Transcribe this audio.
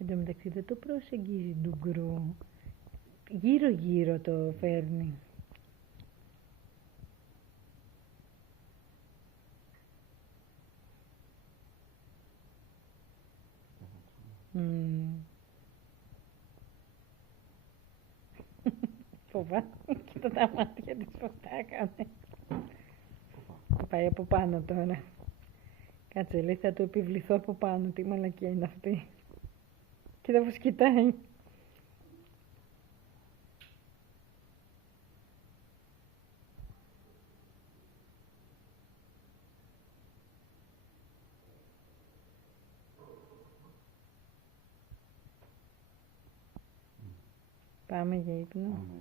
Εν τω μεταξύ δεν το προσεγγίζει ντουγκρού. Γύρω γύρω το φέρνει. Φοβάμαι. Κοίτα τα μάτια της πως τα έκανε. Πάει από πάνω τώρα. Κάτσε, λέει, θα του επιβληθώ από πάνω. Τι μαλακία είναι αυτή. Κοίτα πως κοιτάει. Πάμε για ύπνο.